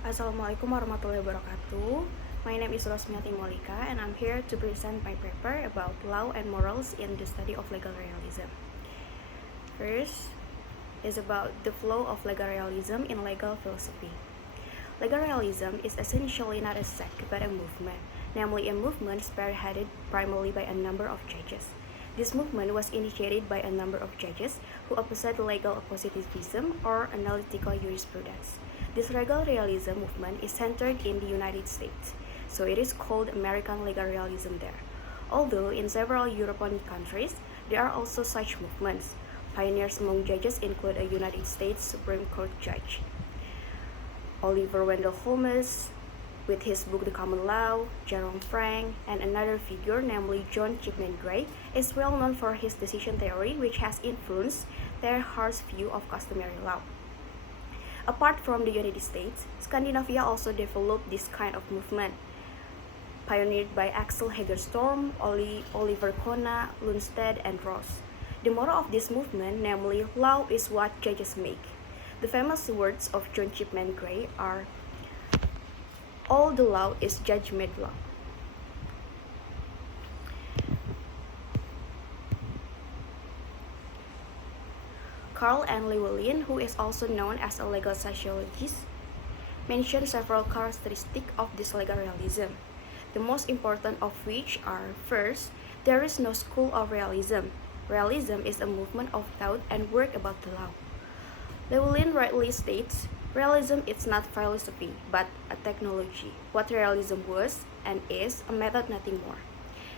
Assalamualaikum warahmatullahi wabarakatuh. My name is Rosmiati Maulika and I'm here to present my paper about law and morals in the study of legal realism. First is about the flow of legal realism in legal philosophy. Legal realism is essentially not a sect but a movement, namely a movement spearheaded primarily by a number of judges. This movement was initiated by a number of judges who opposed legal positivism or analytical jurisprudence. This legal realism movement is centered in the United States, so it is called American legal realism there. Although in several European countries, there are also such movements. Pioneers among judges include a United States Supreme Court judge, Oliver Wendell Holmes, with his book The Common Law. Jerome Frank, and another figure, namely John Chipman Gray, is well known for his decision theory, which has influenced their harsh view of customary law. Apart from the United States, Scandinavia also developed this kind of movement, pioneered by Axel Hagerstorm, Oliver Kona, Lundstedt, and Ross. The motto of this movement, namely, law is what judges make. The famous words of John Chipman Gray are, all the law is judge-made law. Carl N. Llewellyn, who is also known as a legal sociologist, mentioned several characteristics of this legal realism, the most important of which are, first, there is no school of realism. Realism is a movement of thought and work about the law. Llewellyn rightly states, realism is not philosophy, but a technology. What realism was and is a method, nothing more.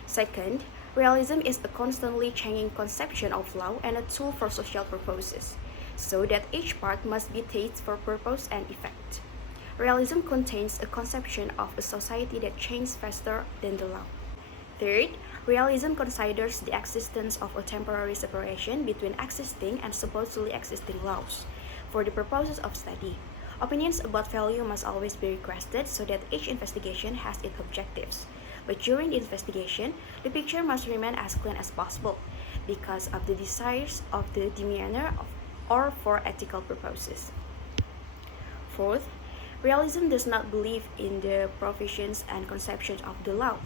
Second, realism is a constantly changing conception of law and a tool for social purposes, so that each part must be tasted for purpose and effect. Realism contains a conception of a society that changes faster than the law. Third, realism considers the existence of a temporary separation between existing and supposedly existing laws for the purposes of study. Opinions about value must always be requested so that each investigation has its objectives. But during the investigation, the picture must remain as clean as possible because of the desires of the demeanor or for ethical purposes. Fourth, realism does not believe in the provisions and conceptions of the law.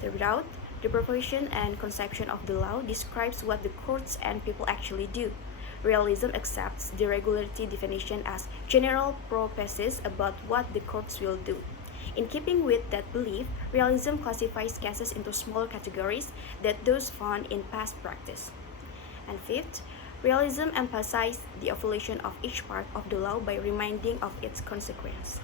Throughout, the provision and conception of the law describes what the courts and people actually do. Realism accepts the regularity definition as general prophecies about what the courts will do. In keeping with that belief, realism classifies cases into smaller categories than those found in past practice. And fifth, realism emphasizes the evolution of each part of the law by reminding of its consequence.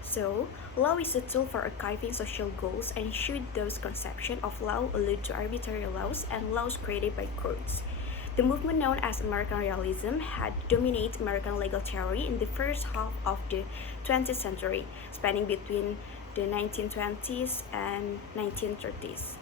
So, law is a tool for archiving social goals, and should those conceptions of law allude to arbitrary laws and laws created by courts? The movement known as American realism had dominated American legal theory in the first half of the 20th century, spanning between the 1920s and 1930s.